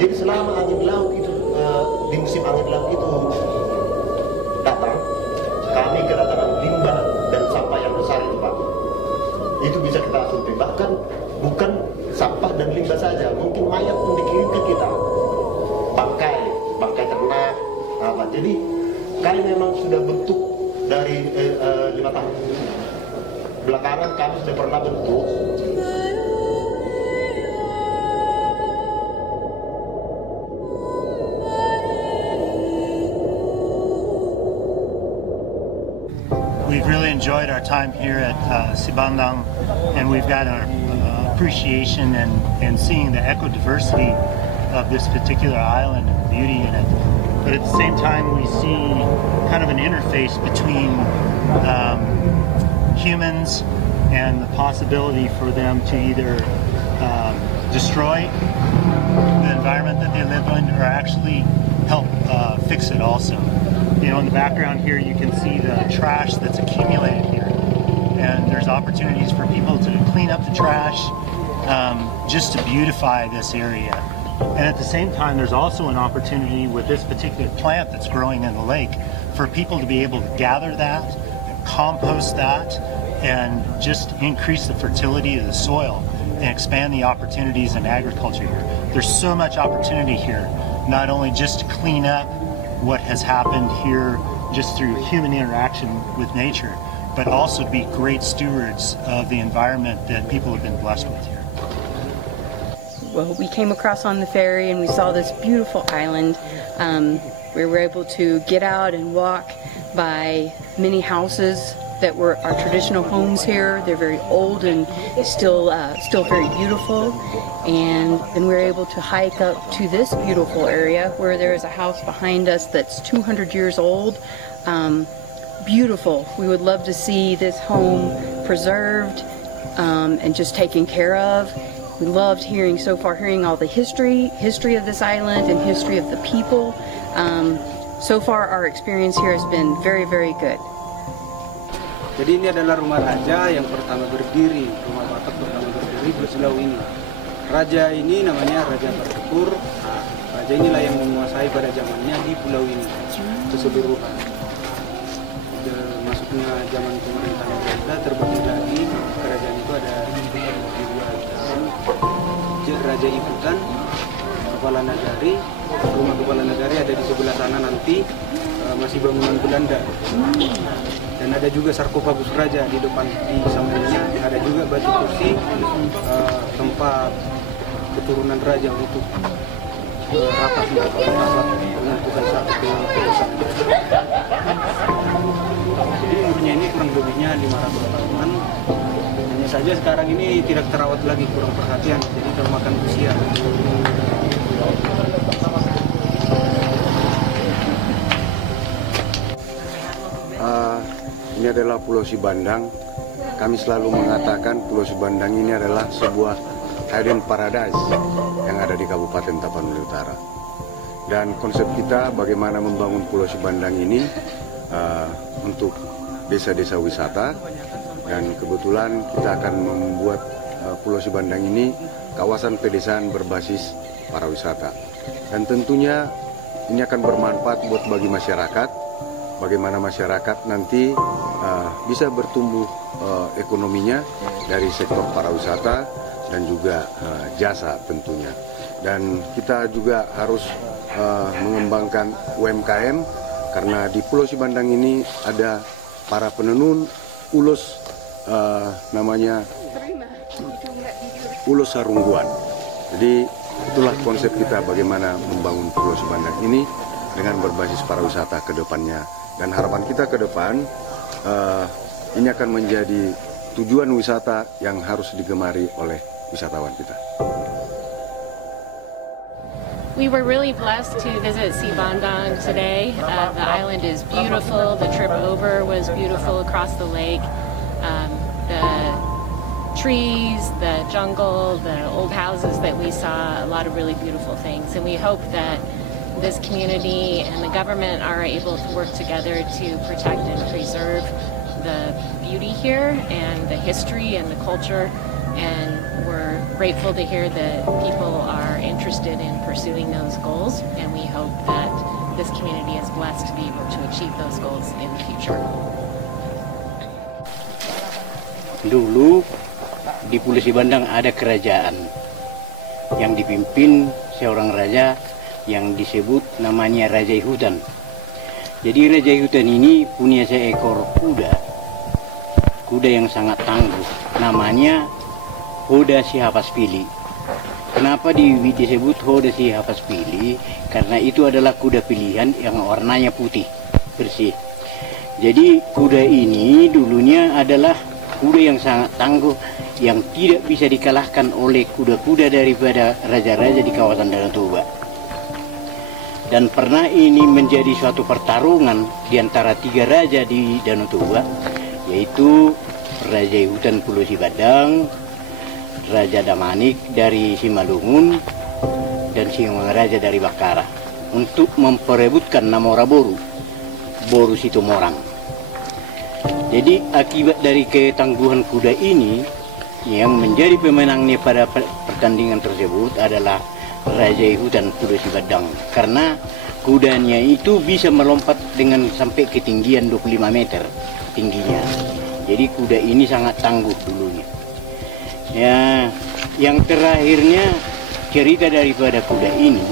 Jadi selama angin laut itu di musim angin laut itu datang, kami kedatangan limbah dan sampah yang besar itu Pak. Itu bisa kita asupi. Bahkan bukan sampah dan limbah saja, mungkin mayat pun dikirim ke kita. Bangkai ternak, apa. Jadi kami memang sudah bentuk dari 5 tahun belakangan kami sudah pernah bentuk. We've really enjoyed our time here at Sibandang, and we've got our appreciation and seeing the eco-diversity of this particular island and the beauty in it. But at the same time, we see kind of an interface between humans and the possibility for them to either destroy the environment that they live in or actually help fix it also. You know, in the background here, you can see the trash that's accumulated here. And there's opportunities for people to clean up the trash, just to beautify this area. And at the same time, there's also an opportunity with this particular plant that's growing in the lake for people to be able to gather that, compost that, and just increase the fertility of the soil and expand the opportunities in agriculture here. There's so much opportunity here, not only just to clean up what has happened here just through human interaction with nature, but also to be great stewards of the environment that people have been blessed with here. Well, we came across on the ferry and we saw this beautiful island. We were able to get out and walk by many houses that were our traditional homes here. They're very old and still very beautiful. And then we were able to hike up to this beautiful area where there is a house behind us that's 200 years old. Beautiful. We would love to see this home preserved and just taken care of. We loved hearing all the history of this island and history of the people. So far our experience here has been very, very good. Jadi ini adalah rumah raja yang pertama berdiri, rumah Batak pertama berdiri di Pulau ini. Raja ini namanya Raja Bertukur. Nah, raja inilah yang menguasai pada zamannya di pulau ini keseluruhan. Masuknya zaman pemerintahan Belanda terbagi lagi kerajaan itu ada dua Raja Ikutan, Kepala Nagari. Rumah Kepala Nagari ada di sebelah sana nanti, masih bangunan Belanda. Dan ada juga sarkofagus raja di depan di sampingnya. Ada juga batu kursi tempat keturunan raja untuk rapat menentukan satu keputusan. Jadi umurnya ini kurang lebihnya 500 tahunan. Hanya saja sekarang ini tidak terawat lagi, kurang perhatian, jadi termakan usia. Ini adalah Pulau Sibandang. Kami selalu mengatakan Pulau Sibandang ini adalah sebuah hidden paradise yang ada di Kabupaten Tapanuli Utara. Dan konsep kita bagaimana membangun Pulau Sibandang ini untuk desa-desa wisata. Dan kebetulan kita akan membuat Pulau Sibandang ini kawasan pedesaan berbasis pariwisata. Dan tentunya ini akan bermanfaat buat bagi masyarakat. Bagaimana masyarakat nanti bisa bertumbuh ekonominya dari sektor pariwisata dan juga jasa tentunya. Dan kita juga harus mengembangkan UMKM karena di Pulau Sibandang ini ada para penenun ulos namanya ulos sarungguan. Jadi itulah konsep kita bagaimana membangun Pulau Sibandang ini dengan berbasis pariwisata ke depannya. Dan harapan kita ke depan, ini akan menjadi tujuan wisata yang harus digemari oleh wisatawan kita. We were really blessed to visit Sibandang today. The island is beautiful. The trip over was beautiful across the lake. The trees, the jungle, the old houses that we saw, a lot of really beautiful things. And we hope that this community and the government are able to work together to protect and preserve the beauty here and the history and the culture. And we're grateful to hear that people are interested interested in pursuing those goals, and we hope that this community is blessed to be able to achieve those goals in the future. Dulu di Pulau Sibandang ada kerajaan yang dipimpin seorang raja yang disebut namanya Raja Hutan. Jadi Raja Hutan ini punya seekor kuda yang sangat tangguh, namanya Hoda Sihapaspili. Kenapa disebut Hoda Sihapaspili? Karena itu adalah kuda pilihan yang warnanya putih, bersih. Jadi kuda ini dulunya adalah kuda yang sangat tangguh, yang tidak bisa dikalahkan oleh kuda-kuda daripada raja-raja di kawasan Danau Toba. Dan pernah ini menjadi suatu pertarungan di antara 3 raja di Danau Toba, yaitu Raja Hutan Pulau Sibandang, Raja Damanik dari Simalungun, dan Singaraja dari Bakara, untuk memperebutkan Namora Boru Situmorang. Jadi akibat dari ketangguhan kuda ini, yang menjadi pemenangnya pada pertandingan tersebut adalah Raja Hutan Pulau Sibandang, karena kudanya itu bisa melompat dengan sampai ketinggian 25 meter tingginya. Jadi kuda ini sangat tangguh dulunya. Ya, yang terakhirnya cerita daripada kuda ini,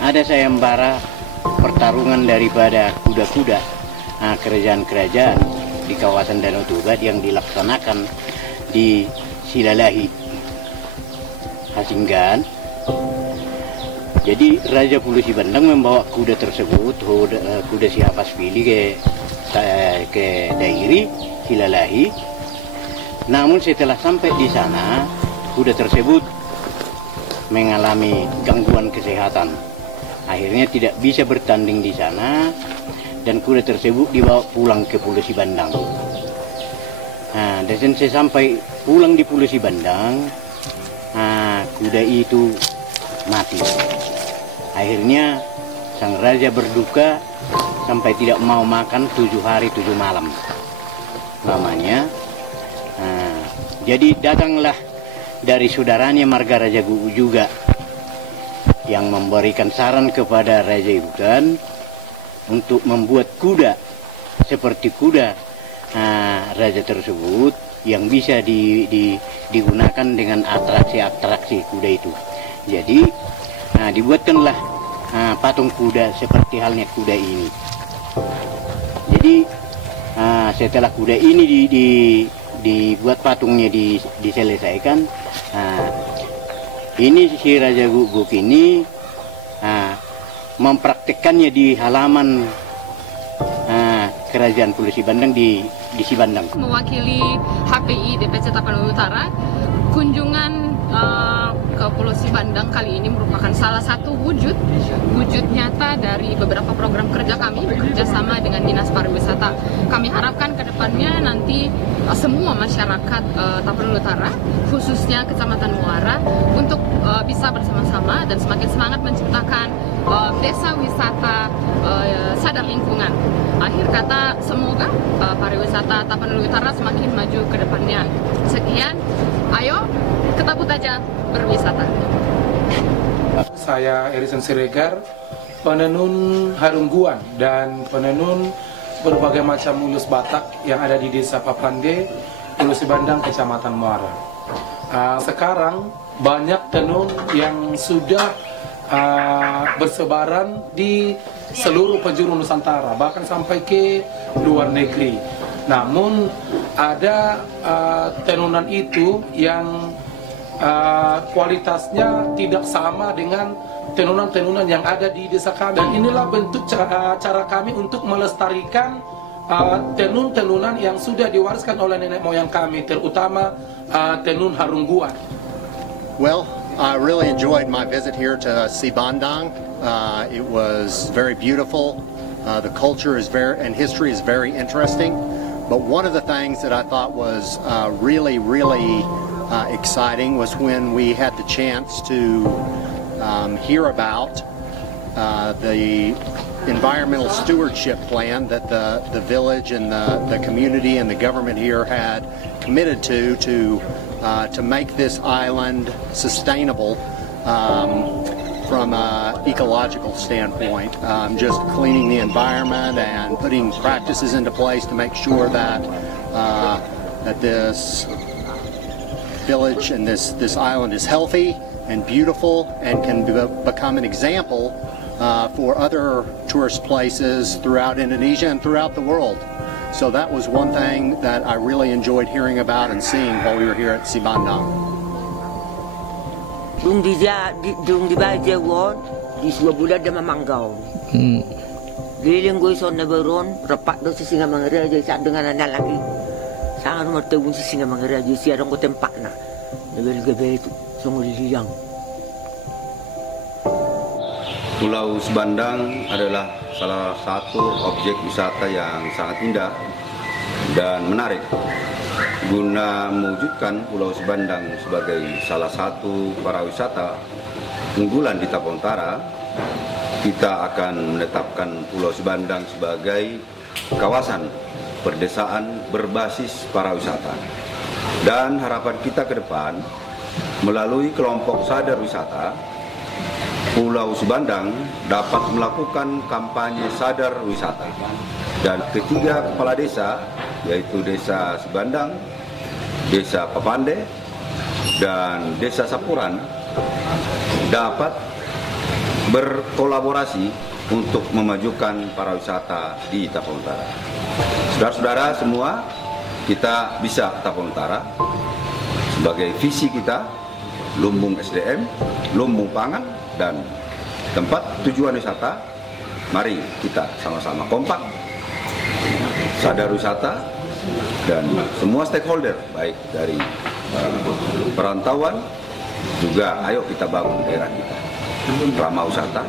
ada sayembara pertarungan daripada kuda-kuda kerajaan-kerajaan di kawasan Danau Toba yang dilaksanakan di Silalahi, Hasinggan. Jadi Raja Pulau Sibandang membawa kuda tersebut, kuda Sihapaspili ke Dairi, Silalahi. Namun setelah sampai di sana, kuda tersebut mengalami gangguan kesehatan. Akhirnya tidak bisa bertanding di sana, dan kuda tersebut dibawa pulang ke Pulau Sibandang. Nah, dan sampai pulang di Pulau Sibandang, kuda itu mati. Akhirnya sang raja berduka sampai tidak mau makan 7 hari 7 malam lamanya. Jadi datanglah dari saudaranya Margaraja Gugu juga yang memberikan saran kepada Raja Hutan untuk membuat kuda seperti kuda raja tersebut yang bisa digunakan dengan atraksi-atraksi kuda itu. Jadi dibuatkanlah patung kuda seperti halnya kuda ini. Jadi setelah kuda ini dibuat patungnya diselesaikan, ini si Raja Guguk ini mempraktikkannya di halaman kerajaan Pulau Sibandang di Sibandang. Mewakili HPI DPC Tapanuli Utara, kunjungan ke Pulau Sibandang kali ini merupakan salah satu wujud nyata dari beberapa program kerja kami bekerja sama dengan Dinas Pariwisata. Kami harapkan ke depannya nanti semua masyarakat Tapanuli Utara, khususnya Kecamatan Muara, untuk bisa bersama-sama dan semakin semangat menciptakan desa wisata sadar lingkungan. Akhir kata, semoga pariwisata Tapanuli Utara semakin maju ke depannya. Sekian, ayo ketabut aja berwisata. Saya Erison Siregar, penenun Harungguan dan penenun berbagai macam ulus Batak yang ada di Desa Papande, Pulau Sibandang, Kecamatan Muara. Sekarang banyak tenun yang sudah bersebaran di seluruh penjuru Nusantara, bahkan sampai ke luar negeri. Namun ada tenunan itu yang kualitasnya tidak sama dengan tenunan-tenunan yang ada di desa kami. Dan inilah bentuk cara kami untuk melestarikan tenun-tenunan yang sudah diwariskan oleh nenek moyang kami, terutama tenun Harungguan. Well, I really enjoyed my visit here to Sibandang. It was very beautiful. The culture is and history is very interesting. But one of the things that I thought was really exciting was when we had the chance to hear about the environmental stewardship plan that the village and the community and the government here had committed to make this island sustainable from an ecological standpoint, just cleaning the environment and putting practices into place to make sure that that this village and this island is healthy and beautiful and can become an example for other tourist places throughout Indonesia and throughout the world. So that was one thing that I really enjoyed hearing about and seeing while we were here at Sibandang. Dung di baja won di sebuah bulan dia memanggau. Liling gue son nabaron rapat do singa mangere aja saat dengan anak lagi. Sangat mertebun singa mangere aja si ada ko tempat na. Nabil gabe itu sungguh liang. Pulau Sibandang adalah salah satu objek wisata yang sangat indah dan menarik. Guna mewujudkan Pulau Sibandang sebagai salah satu pariwisata unggulan di Tapang Utara, kita akan menetapkan Pulau Sibandang sebagai kawasan perdesaan berbasis pariwisata. Dan harapan kita ke depan, melalui kelompok sadar wisata, Pulau Sibandang dapat melakukan kampanye sadar wisata. Dan ketiga kepala desa, yaitu Desa Sibandang, Desa Papande, dan Desa Sapuran, dapat berkolaborasi untuk memajukan pariwisata di Tapang Utara. Saudara-saudara semua, kita bisa Tapang Utara sebagai visi kita, lumbung SDM, lumbung pangan, dan tempat tujuan wisata. Mari kita sama-sama kompak, sadar wisata, dan semua stakeholder, baik dari perantauan, juga ayo kita bangun daerah kita ramah wisata,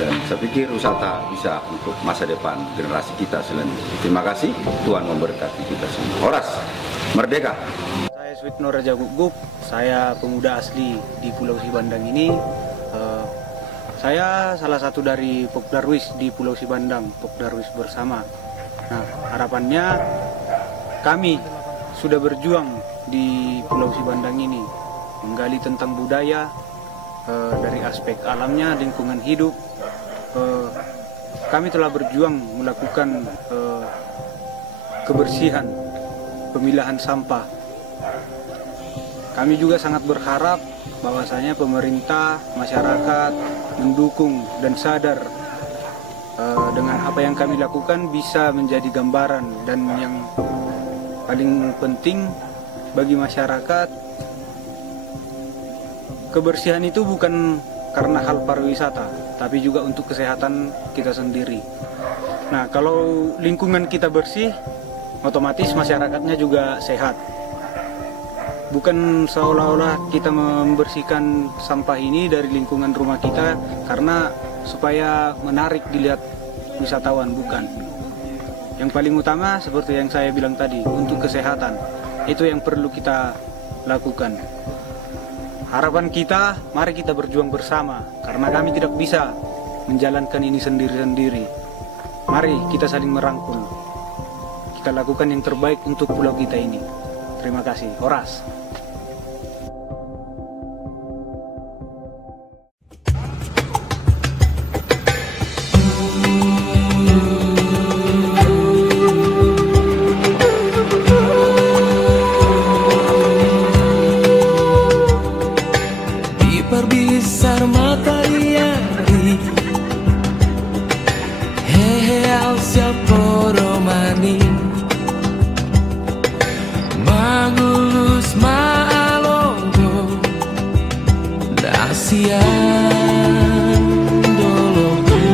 dan saya pikir wisata bisa untuk masa depan generasi kita selanjutnya. Terima kasih, Tuhan memberkati kita semua. Horas, merdeka! Saya Sweetno Raja Gugup, saya pemuda asli di Pulau Sibandang ini. Saya salah satu dari Popdarwis di Pulau Sibandang, Popdarwis bersama. Nah, harapannya kami sudah berjuang di Pulau Sibandang ini, menggali tentang budaya, dari aspek alamnya, lingkungan hidup. Kami telah berjuang melakukan kebersihan, pemilahan sampah. Kami juga sangat berharap bahwasanya pemerintah, masyarakat mendukung dan sadar dengan apa yang kami lakukan bisa menjadi gambaran, dan yang paling penting bagi masyarakat, kebersihan itu bukan karena hal pariwisata, tapi juga untuk kesehatan kita sendiri. Nah, kalau lingkungan kita bersih, otomatis masyarakatnya juga sehat. Bukan seolah-olah kita membersihkan sampah ini dari lingkungan rumah kita karena supaya menarik dilihat wisatawan, bukan. Yang paling utama seperti yang saya bilang tadi, untuk kesehatan. Itu yang perlu kita lakukan. Harapan kita, mari kita berjuang bersama, karena kami tidak bisa menjalankan ini sendiri-sendiri. Mari kita saling merangkul. Kita lakukan yang terbaik untuk pulau kita ini. Terima kasih. Horas. Diperbesar matahari, hehe siapa romani, magulus maalongo, dasian dologi,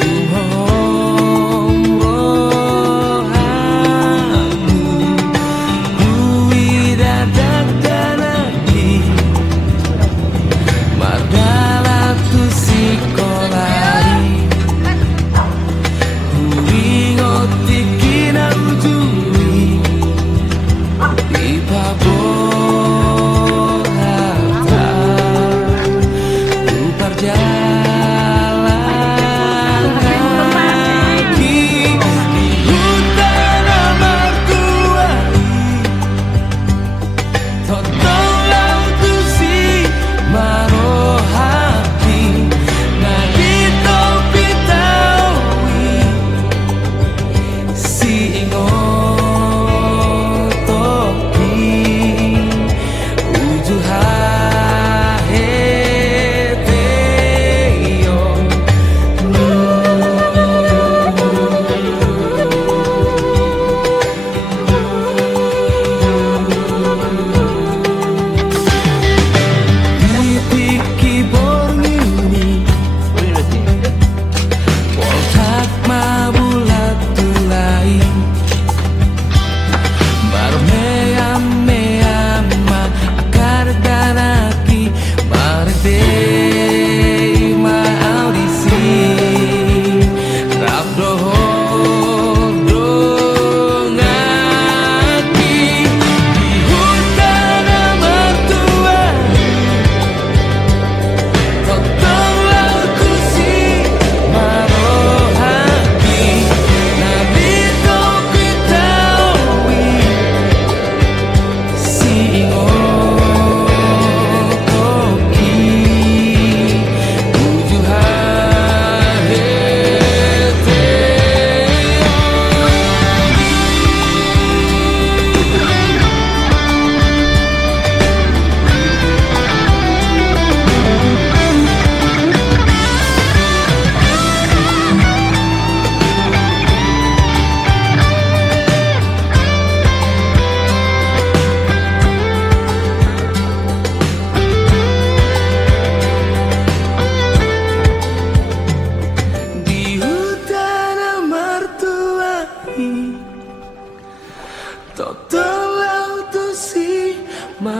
tuhong rohamu, duwidadak danaki, mardalatu sikolari, huingotikina ujui, ipaborata, tema audisi Rabdoho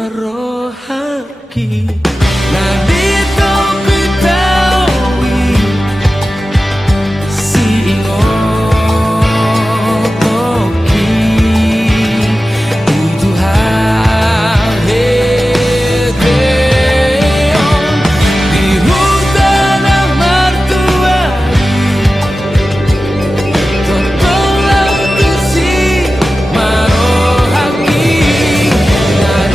Marohaki Nabito kutawi Singo toki Ujuhan heteon Di hutan mertuai Totolau tusi Marohaki Nabito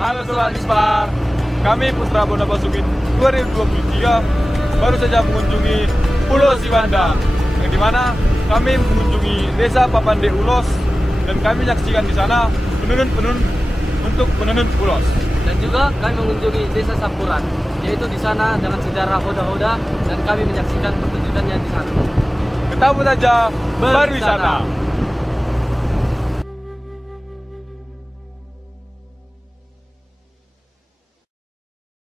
Halo Sobat Dispar, kami Putra Bona Basuki 2023 baru saja mengunjungi Pulau Sibandang, yang dimana kami mengunjungi Desa Papande Ulos dan kami menyaksikan di sana penenun-penenun untuk menenun ulos. Dan juga kami mengunjungi Desa Sampuran, yaitu di sana dengan sejarah hoda-hoda dan kami menyaksikan pertunjukannya di sana. Ketemu saja berwisata.